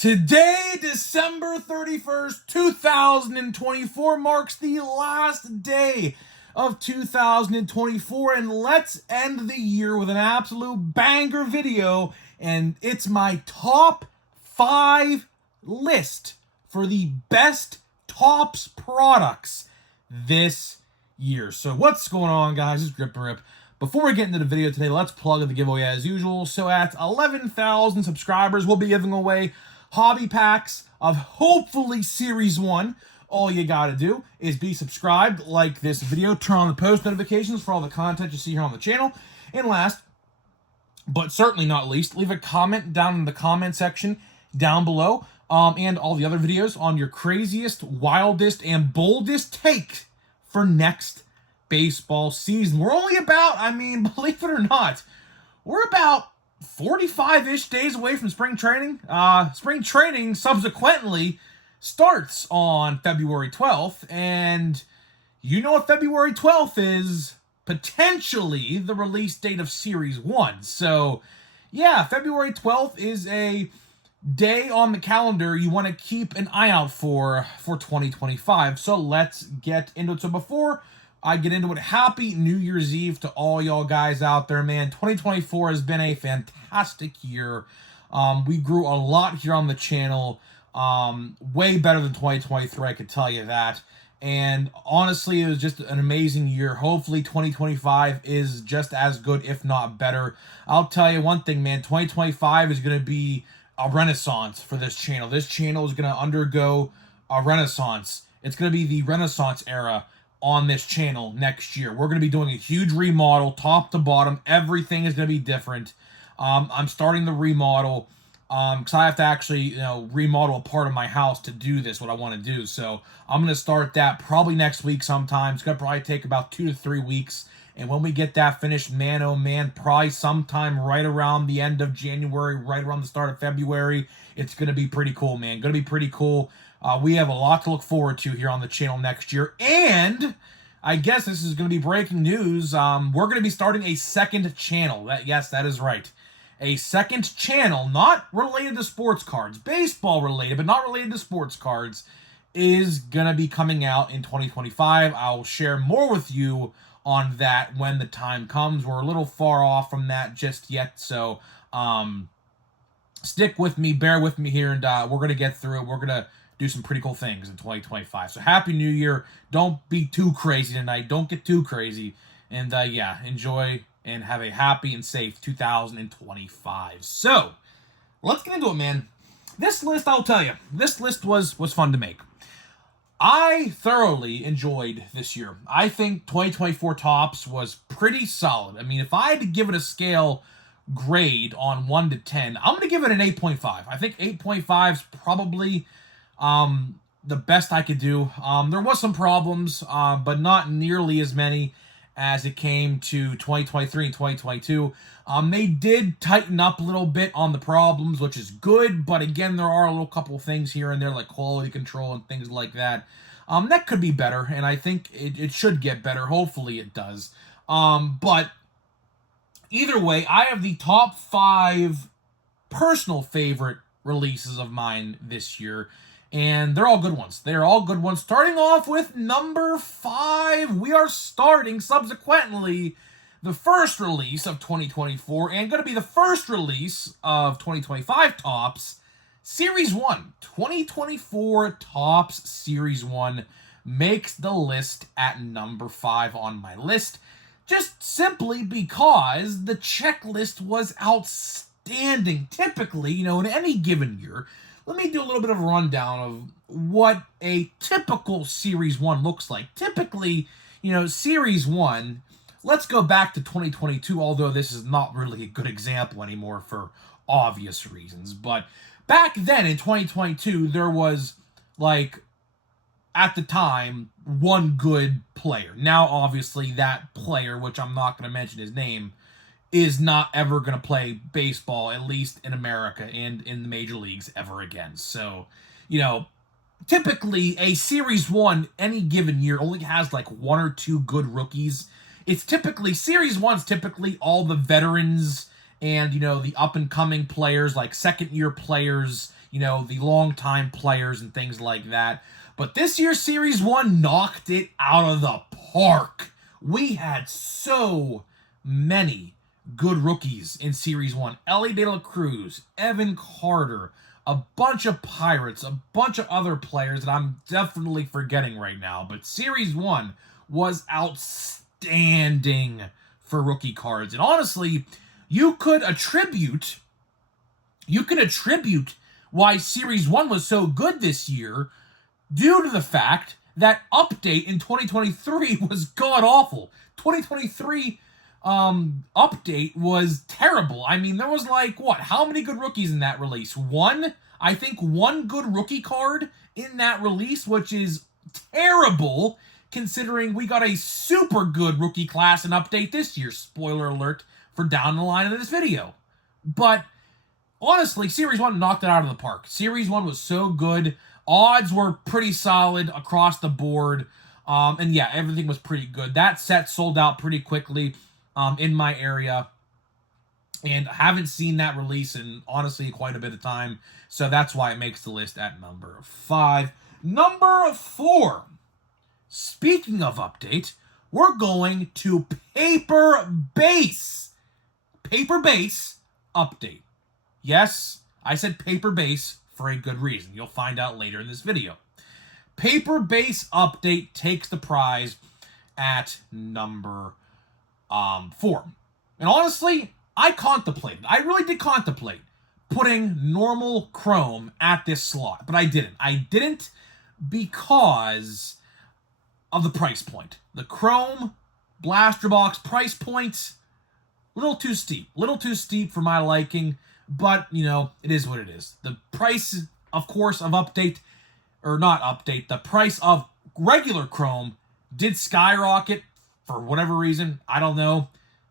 Today, December 31st, 2024, marks the last day of 2024, and let's end the year with an absolute banger video, and it's my top 5 list for the best Topps products this year. So what's going on, guys? It's Grip and Rip. Before we get into the video today, let's plug the giveaway as usual. So at 11,000 subscribers, we'll be giving away hobby packs of hopefully Series 1. All you gotta do is be subscribed, like this video, turn on the post notifications for all the content you see here on the channel. And last, but certainly not least, leave a comment down in the comment section down below, and all the other videos on your craziest, wildest, and boldest take for next baseball season. We're only about, believe it or not, we're about 45-ish days away from spring training. Spring training subsequently starts on February 12th, and you know what February 12th is? Potentially the release date of Series 1. So, yeah, February 12th is a day on the calendar you want to keep an eye out for 2025. So let's get into it. So before I get into it, happy New Year's Eve to all y'all guys out there, man. 2024 has been a fantastic year. We grew a lot here on the channel. Way better than 2023, I could tell you that. And honestly, it was just an amazing year. Hopefully 2025 is just as good, if not better. I'll tell you one thing, man. 2025 is going to be a renaissance for this channel. This channel is going to undergo a renaissance. It's going to be the Renaissance era on this channel next year. We're going to be doing a huge remodel, top to bottom. Everything is going to be different. I'm starting the remodel because I have to actually, remodel a part of my house to do this, what I want to do. So I'm going to start that probably next week sometime. It's going to probably take about 2 to 3 weeks. And when we get that finished, man, oh man, probably sometime right around the end of January, right around the start of February, it's going to be pretty cool, man. Going to be pretty cool. We have a lot to look forward to here on the channel next year. And I guess this is going to be breaking news. We're going to be starting a second channel. Yes, that is right. A second channel, not related to sports cards. Baseball related, but not related to sports cards, is going to be coming out in 2025. I'll share more with you on that when the time comes. We're a little far off from that just yet. So stick with me, bear with me here, and we're going to get through it. We're going to do some pretty cool things in 2025. So happy New Year. Don't be too crazy tonight. Don't get too crazy. And enjoy and have a happy and safe 2025. So let's get into it, man. This list, I'll tell you, this list was fun to make. I thoroughly enjoyed this year. I think 2024 Topps was pretty solid. I mean, if I had to give it a scale grade on 1 to 10, I'm going to give it an 8.5. I think 8.5 is probably the best I could do. There was some problems, but not nearly as many as it came to 2023 and 2022. They did tighten up a little bit on the problems, which is good, but again, there are a little couple things here and there, like quality control and things like that. That could be better, and I think it should get better. Hopefully it does. But either way, I have the top 5 personal favorite releases of mine this year, and they're all good ones. They're all good ones. Starting off with number 5, we are starting subsequently the first release of 2024 and going to be the first release of 2025 Topps Series 1. 2024 Topps Series 1 makes the list at number 5 on my list, just simply because the checklist was outstanding. Typically, in any given year, let me do a little bit of a rundown of what a typical Series 1 looks like. Typically, Series 1, let's go back to 2022, although this is not really a good example anymore for obvious reasons. But back then in 2022, there was, at the time, one good player. Now, obviously, that player, which I'm not going to mention his name, is not ever going to play baseball, at least in America and in the major leagues ever again. So, typically a Series 1 any given year only has 1 or 2 good rookies. It's typically, Series 1's typically all the veterans and, the up-and-coming players, like second-year players, the long-time players and things like that. But this year's Series 1 knocked it out of the park. We had so many good rookies in Series 1. Elly De La Cruz, Evan Carter, a bunch of Pirates, a bunch of other players that I'm definitely forgetting right now. But Series 1 was outstanding for rookie cards. And honestly, you could attribute why Series 1 was so good this year due to the fact that Update in 2023 was god-awful. 2023 Update was terrible. I mean, there was how many good rookies in that release? One? I think one good rookie card in that release, which is terrible considering we got a super good rookie class in Update this year. Spoiler alert for down the line of this video. But honestly, Series 1 knocked it out of the park. Series 1 was so good. Odds were pretty solid across the board. And yeah, everything was pretty good. That set sold out pretty quickly in my area. And I haven't seen that release in, honestly, quite a bit of time. So that's why it makes the list at number 5. Number 4. Speaking of Update, we're going to Paper Base. Paper Base Update. Yes, I said Paper Base for a good reason. You'll find out later in this video. Paper Base Update takes the prize at number 4. And honestly, I really did contemplate putting normal Chrome at this slot, but I didn't. I didn't because of the price point. The Chrome Blaster Box price point, a little too steep for my liking, but, it is what it is. The price, of course, of Update, or not Update, the price of regular Chrome did skyrocket for whatever reason. I don't know,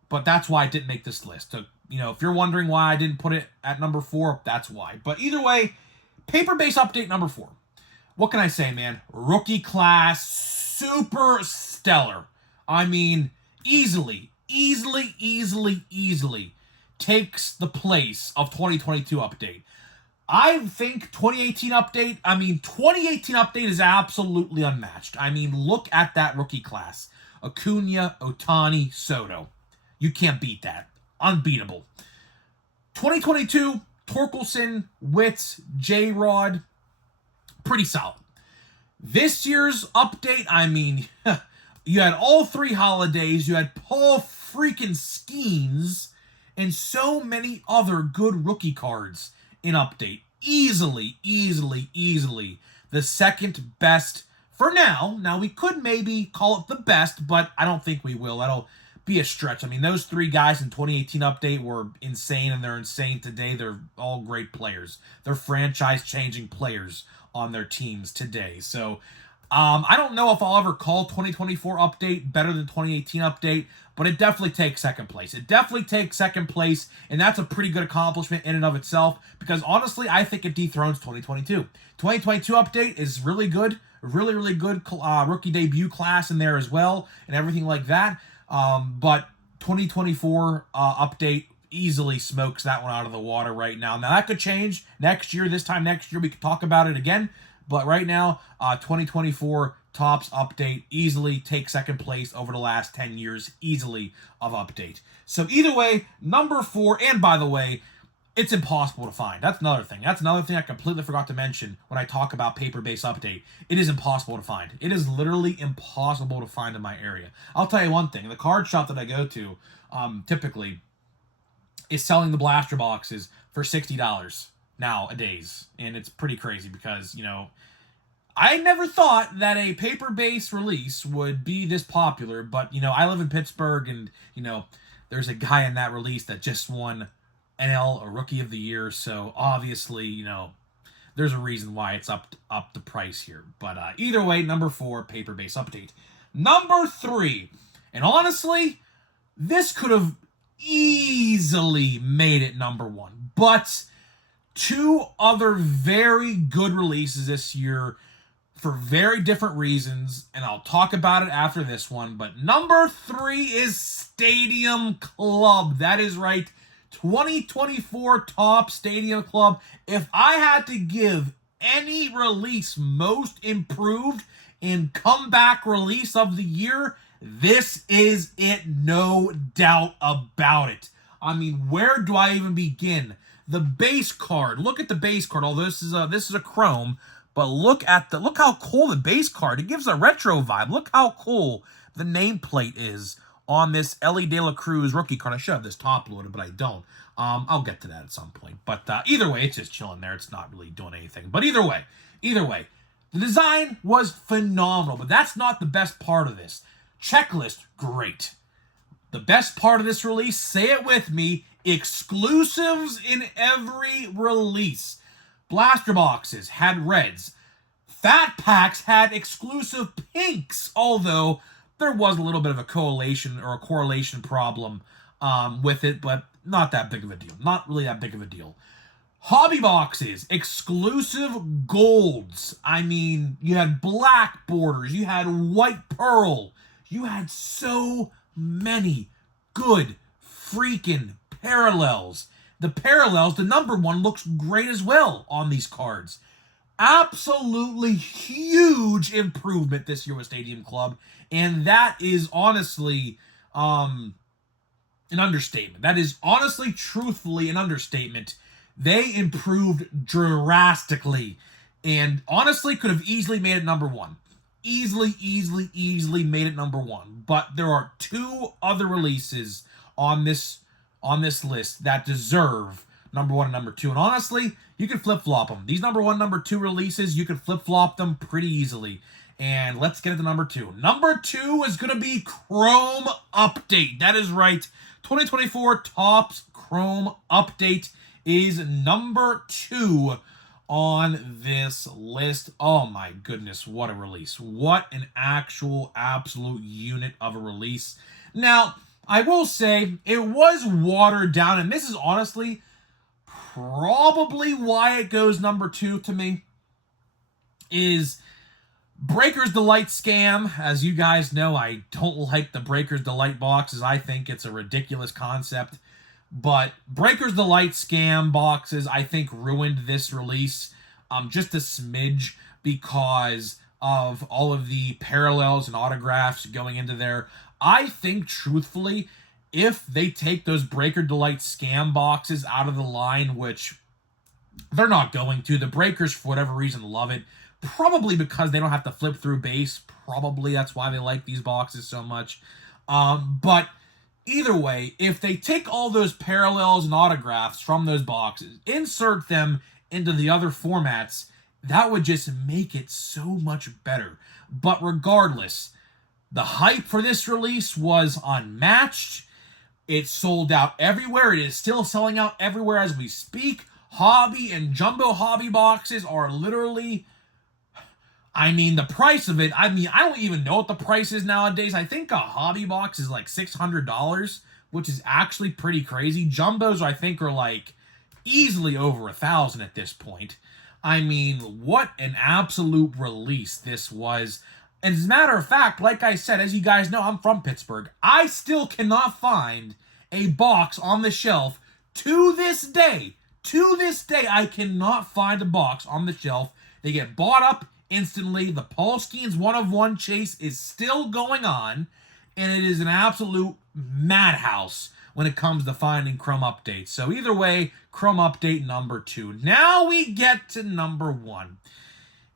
but that's why I didn't make this list. So, if you're wondering why I didn't put it at number 4, that's why. But either way, Paper Base Update number 4. What can I say, man? Rookie class, super stellar. I mean, easily takes the place of 2022 Update. I think 2018 Update is absolutely unmatched. I mean, look at that rookie class. Acuna, Ohtani, Soto. You can't beat that. Unbeatable. 2022, Torkelson, Witts, J-Rod. Pretty solid. This year's Update, I mean, you had all 3 holidays. You had Paul freaking Skeens and so many other good rookie cards in Update. Easily the second best for now. Now, we could maybe call it the best, but I don't think we will. That'll be a stretch. I mean, those 3 guys in 2018 Update were insane, and they're insane today. They're all great players. They're franchise-changing players on their teams today. So, I don't know if I'll ever call 2024 Update better than 2018 Update, but it definitely takes second place. And that's a pretty good accomplishment in and of itself, because honestly, I think it dethrones 2022. 2022 Update is really good, really good rookie debut class in there as well, and everything like that. But 2024 Update easily smokes that one out of the water right now. Now, that could change next year. This time next year, we could talk about it again. But right now, 2024 Topps Update easily takes second place over the last 10 years, easily, of Update. So either way, number 4, and by the way, it's impossible to find. That's another thing. I completely forgot to mention when I talk about Paper Base Update. It is impossible to find. It is literally impossible to find in my area. I'll tell you one thing. The card shop that I go to, typically, is selling the blaster boxes for $60 nowadays. And it's pretty crazy because, I never thought that a paper base release would be this popular, but, I live in Pittsburgh, and, there's a guy in that release that just won NL, a Rookie of the Year, so obviously, there's a reason why it's up the price here. But either way, number 4, Paper Base Update. Number 3, and honestly, this could have easily made it number 1, but 2 other very good releases this year for very different reasons, and I'll talk about it after this one. But number 3 is Stadium Club. That is right. 2024 Topps Stadium Club. If I had to give any release most improved in comeback release of the year, this is it, no doubt about it. I mean, where do I even begin? The base card. Look at the base card. Although this is a chrome, but look how cool the base card. It gives a retro vibe. Look how cool the nameplate is on this Elly De La Cruz rookie card. I should have this top loaded, but I don't. I'll get to that at some point. But either way, it's just chilling there. It's not really doing anything. But either way, the design was phenomenal. But that's not the best part of this. Checklist, great. The best part of this release, say it with me, exclusives in every release. Blaster boxes had reds. Fat packs had exclusive pinks, although there was a little bit of a correlation problem with it, but not that big of a deal. Not really that big of a deal. Hobby boxes, exclusive golds. I mean, you had black borders, you had white pearl, you had so many good freaking parallels. The parallels, the number one looks great as well on these cards. Absolutely huge improvement this year with Stadium Club, and that is honestly an understatement. That is honestly, truthfully an understatement. They improved drastically, and honestly could have easily made it number one. Easily made it number one. But there are two other releases on this list that deserve number one and number two. And honestly, you could flip-flop them. These number one, number two releases, you could flip-flop them pretty easily. And let's get into number two. Number two is going to be Chrome Update. That is right. 2024 Topps Chrome Update is number two on this list. Oh my goodness, what a release. What an absolute unit of a release. Now, I will say, it was watered down, and this is honestly probably why it goes number two to me, is Breakers Delight scam. As you guys know, I don't like the Breakers Delight boxes. I think it's a ridiculous concept. But Breakers Delight scam boxes, I think, ruined this release just a smidge because of all of the parallels and autographs going into there. I think, truthfully, if they take those Breaker Delight scam boxes out of the line, which they're not going to, the Breakers, for whatever reason, love it. Probably because they don't have to flip through base. Probably that's why they like these boxes so much. But either way, if they take all those parallels and autographs from those boxes, insert them into the other formats, that would just make it so much better. But regardless, the hype for this release was unmatched. It sold out everywhere. It is still selling out everywhere as we speak. Hobby and jumbo hobby boxes are literally, I mean, the price of it, I don't even know what the price is nowadays. I think a hobby box is like $600, which is actually pretty crazy. Jumbos, I think, are like easily over $1,000 at this point. I mean, what an absolute release this was. And as a matter of fact, like I said, as you guys know, I'm from Pittsburgh. I still cannot find a box on the shelf to this day. To this day, I cannot find a box on the shelf. They get bought up instantly. The Paul Skeens 1-of-1 chase is still going on, and it is an absolute madhouse when it comes to finding Chrome updates. So either way, Chrome update number two. Now we get to number one.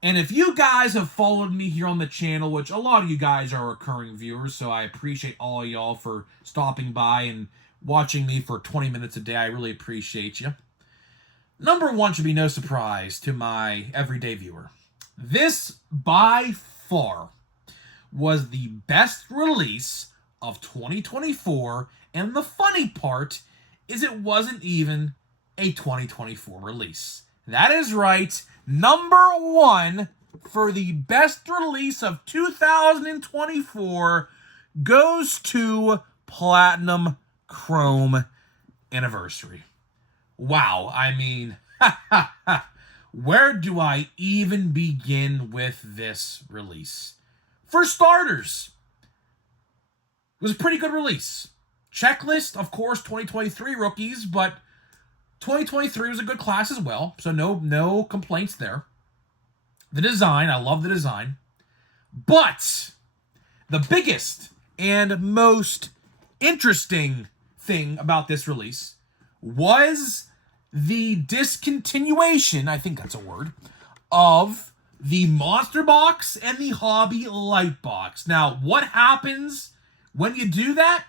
And if you guys have followed me here on the channel, which a lot of you guys are recurring viewers, so I appreciate all of y'all for stopping by and watching me for 20 minutes a day. I really appreciate you. Number one should be no surprise to my everyday viewer. This, by far, was the best release of 2024, and the funny part is it wasn't even a 2024 release. That is right, number one for the best release of 2024 goes to Platinum Chrome Anniversary. Wow, I mean, where do I even begin with this release? For starters, it was a pretty good release. Checklist, of course, 2023 rookies, but 2023 was a good class as well, so no complaints there. The design, I love the design. But the biggest and most interesting thing about this release was the discontinuation, I think that's a word, of the Monster Box and the Hobby Light Box. Now, what happens when you do that?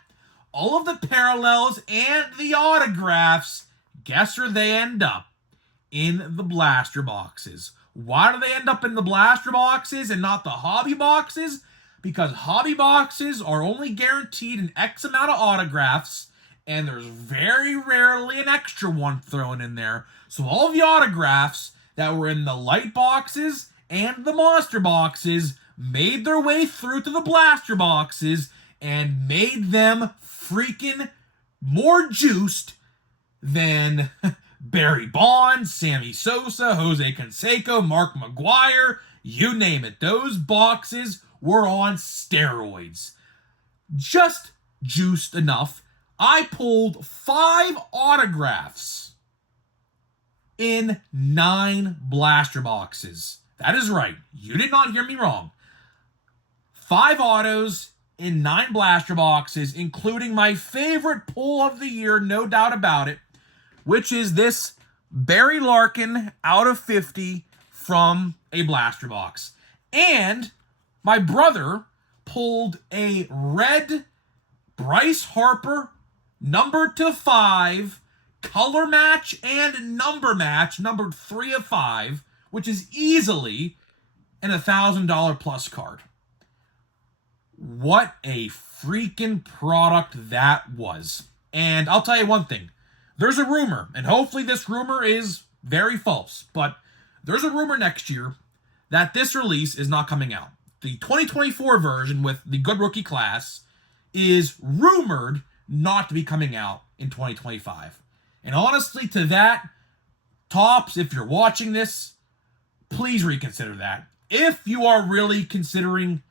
All of the parallels and the autographs, guess where they end up? In the blaster boxes. Why do they end up in the blaster boxes and not the hobby boxes? Because hobby boxes are only guaranteed an X amount of autographs, and there's very rarely an extra one thrown in there. So all the autographs that were in the light boxes and the monster boxes made their way through to the blaster boxes and made them freaking more juiced than Barry Bonds, Sammy Sosa, Jose Canseco, Mark McGwire, you name it. Those boxes were on steroids. Just juiced enough. I pulled 5 autographs in 9 blaster boxes. That is right. You did not hear me wrong. 5 autos in 9 blaster boxes, including my favorite pull of the year, no doubt about it, which is this Barry Larkin out of 50 from a blaster box. And my brother pulled a red Bryce Harper numbered to 5 color match and number match, numbered 3 of 5, which is easily an $1,000 plus card. What a freaking product that was. And I'll tell you one thing. There's a rumor, and hopefully this rumor is very false, but there's a rumor next year that this release is not coming out. The 2024 version with the good rookie class is rumored not to be coming out in 2025. And honestly, to that, Topps, if you're watching this, please reconsider that. If you are really considering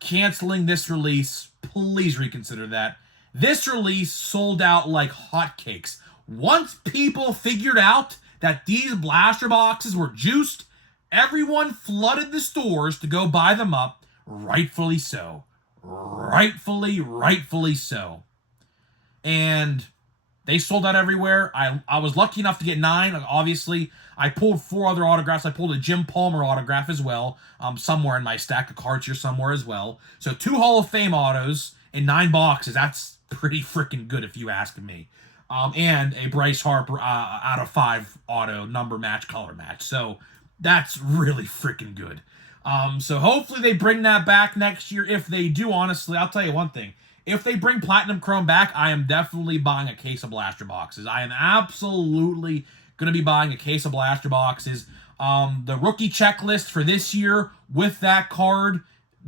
canceling this release, please reconsider that. This release sold out like hotcakes. Once people figured out that these blaster boxes were juiced, everyone flooded the stores to go buy them up. Rightfully so. Rightfully so. And they sold out everywhere. I was lucky enough to get 9. Obviously, I pulled 4 other autographs. I pulled a Jim Palmer autograph as well, somewhere in my stack of cards here somewhere as well. So 2 Hall of Fame autos in 9 boxes. That's pretty freaking good if you ask me. And a Bryce Harper out of 5 auto number match, color match. So that's really freaking good. So hopefully they bring that back next year. If they do, honestly, I'll tell you one thing. If they bring Platinum Chrome back, I am definitely buying a case of blaster boxes. I am absolutely going to be buying a case of blaster boxes. The rookie checklist for this year with that card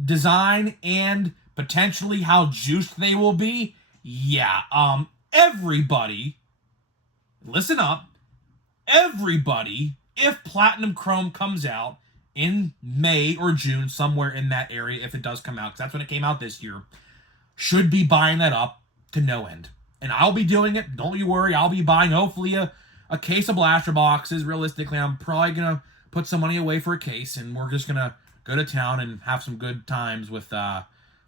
design and potentially how juiced they will be. Yeah. Everybody, listen up. Everybody, if Platinum Chrome comes out in May or June, somewhere in that area, if it does come out, because that's when it came out this year, should be buying that up to no end. And I'll be doing it. Don't you worry. I'll be buying hopefully a case of blaster boxes. Realistically, I'm probably going to put some money away for a case, and we're just going to go to town and have some good times with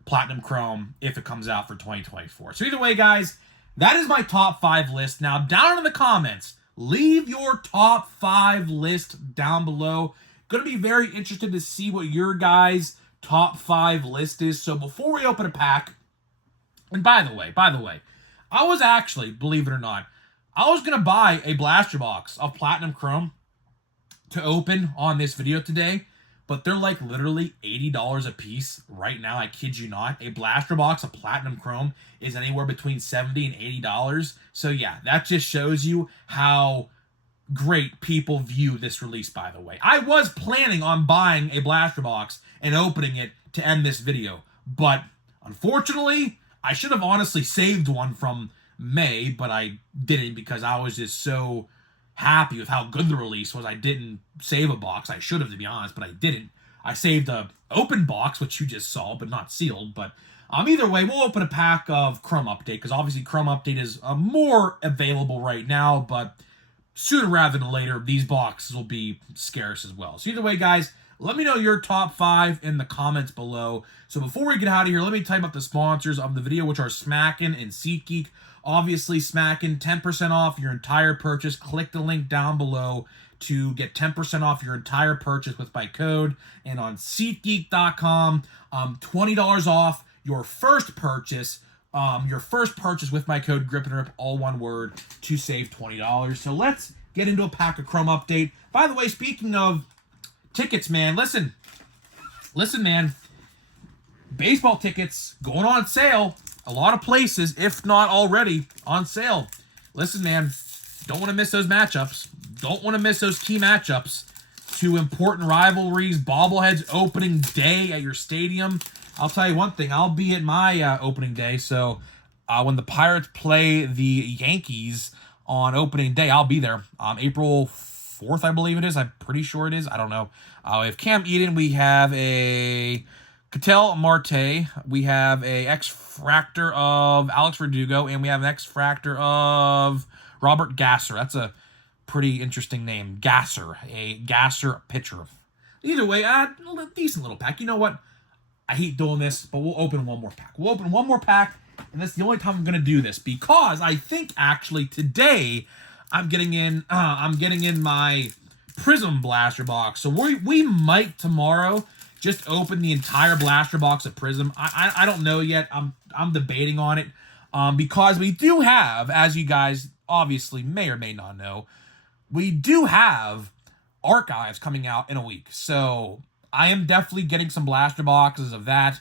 Platinum Chrome if it comes out for 2024. So either way, guys, that is my top 5 list. Now, down in the comments, leave your top 5 list down below. Going to be very interested to see what your guys' top 5 list is. So before we open a pack, and by the way, I was actually, believe it or not, I was going to buy a blaster box of Platinum Chrome to open on this video today, but they're like literally $80 a piece right now. I kid you not. A blaster box of Platinum Chrome is anywhere between $70 and $80. So yeah, that just shows you how great people view this release, by the way. I was planning on buying a blaster box and opening it to end this video, but unfortunately, I should have honestly saved one from May, but I didn't because I was just so happy with how good the release was. I didn't save a box. I should have, to be honest, but I didn't. I saved a open box, which you just saw, but not sealed. But Either way, we'll open a pack of Chrome Update, because obviously Chrome Update is more available right now, but sooner rather than later, these boxes will be scarce as well. So either way, guys, let me know your top 5 in the comments below. So before we get out of here, let me tell you about the sponsors of the video, which are Smackin and SeatGeek. Obviously, Smackin, 10% off your entire purchase. Click the link down below to get 10% off your entire purchase with my code. And on SeatGeek.com, $20 off your first purchase. With my code GRIPANDRIP, all one word, to save $20. So let's get into a pack of Chrome Update. By the way, speaking of tickets, man, listen, man. Baseball tickets going on sale. A lot of places, if not already, on sale. Listen, man, don't want to miss those matchups. Don't want to miss those key matchups. 2 important rivalries, bobbleheads opening day at your stadium. I'll tell you one thing, I'll be at my opening day, so when the Pirates play the Yankees on opening day, I'll be there. April 4th, I believe it is. I'm pretty sure it is. I don't know. We have Cam Eden. We have a Ketel Marte. We have a X-Fractor of Alex Verdugo, and we have an X-Fractor of Robert Gasser. That's a pretty interesting name. Gasser. A Gasser pitcher. Either way, decent little pack. You know what? I hate doing this, but we'll open one more pack. We'll open one more pack, and that's the only time I'm going to do this, because I think actually today I'm getting in my Prism blaster box. So we might tomorrow just open the entire blaster box of Prism. I don't know yet. I'm debating on it, because we do have, as you guys obviously may or may not know, we do have Archives coming out in a week. So I am definitely getting some blaster boxes of that.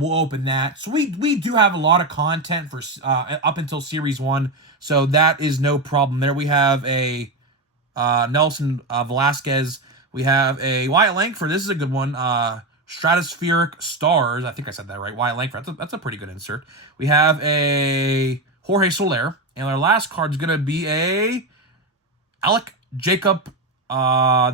We'll open that. So we do have a lot of content for up until Series 1. So that is no problem there. We have a Nelson Velasquez. We have a Wyatt Langford. This is a good one. Stratospheric Stars. I think I said that right. Wyatt Langford. That's a pretty good insert. We have a Jorge Soler. And our last card is going to be a Alec Jacob.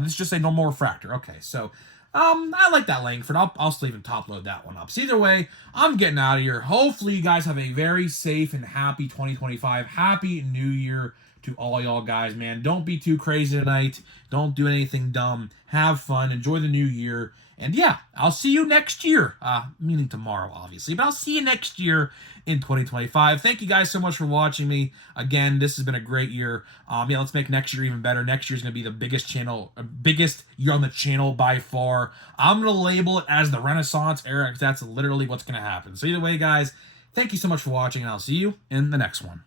This is just a normal refractor. Okay, so I like that Langford. I'll still even top load that one up. So either way, I'm getting out of here. Hopefully you guys have a very safe and happy 2025. Happy New Year to all y'all guys, man. Don't be too crazy tonight. Don't do anything dumb. Have fun. Enjoy the new year. And yeah, I'll see you next year. Meaning tomorrow, obviously. But I'll see you next year in 2025. Thank you guys so much for watching me. Again, this has been a great year. Yeah, let's make next year even better. Next year is going to be the biggest year on the channel by far. I'm going to label it as the Renaissance era, because that's literally what's going to happen. So either way, guys, thank you so much for watching, and I'll see you in the next one.